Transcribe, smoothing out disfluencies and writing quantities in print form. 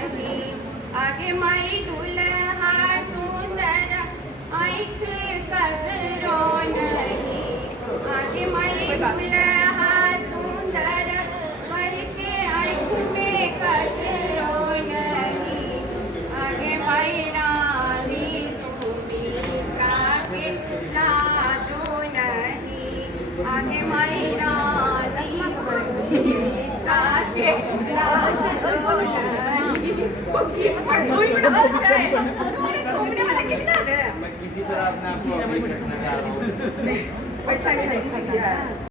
आगे माई दुल्हा सुंदर ऐख कजरो नहीं आगे माई दुल्हा सुंदर वर के ऐख में कजरो नहीं आगे माई रानी सुमित्रा के लाजो नहीं आगे माई रानी सुमित्रा के लाजो नहीं गीत पर जोई बना जाए तुम्हारे छोड़ने वाला कितना है मैं किसी तरह अपने आप को अपडेट रखना चाह रहा हूँ। पैसा